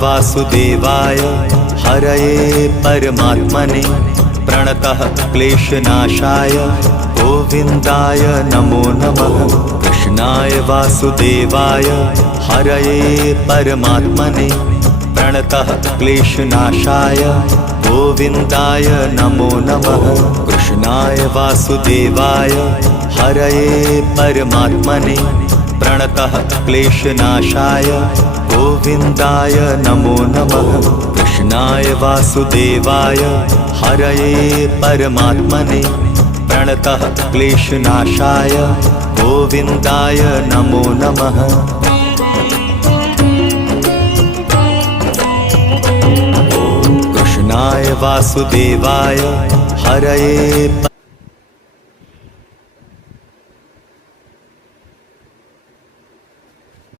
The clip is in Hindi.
वासुदेवाय हरये परमात्मने प्रणतः क्लेशनाशाय गोविन्दाय नमो नमः। कृष्णाय वासुदेवाय हरये परमात्मने प्रणतः क्लेशनाशाय गोविन्दाय नमो नमः। कृष्णाय वासुदेवाय हरये परमात्मने प्रणतः क्लेशनाशाय गोविन्दाय नमो नमः। कृष्णाय वासुदेवाय हरये परमात्मने प्रणतः क्लेशनाशाय गोविन्दाय नमो नमः। कृष्णाय वासुदेवाय हरये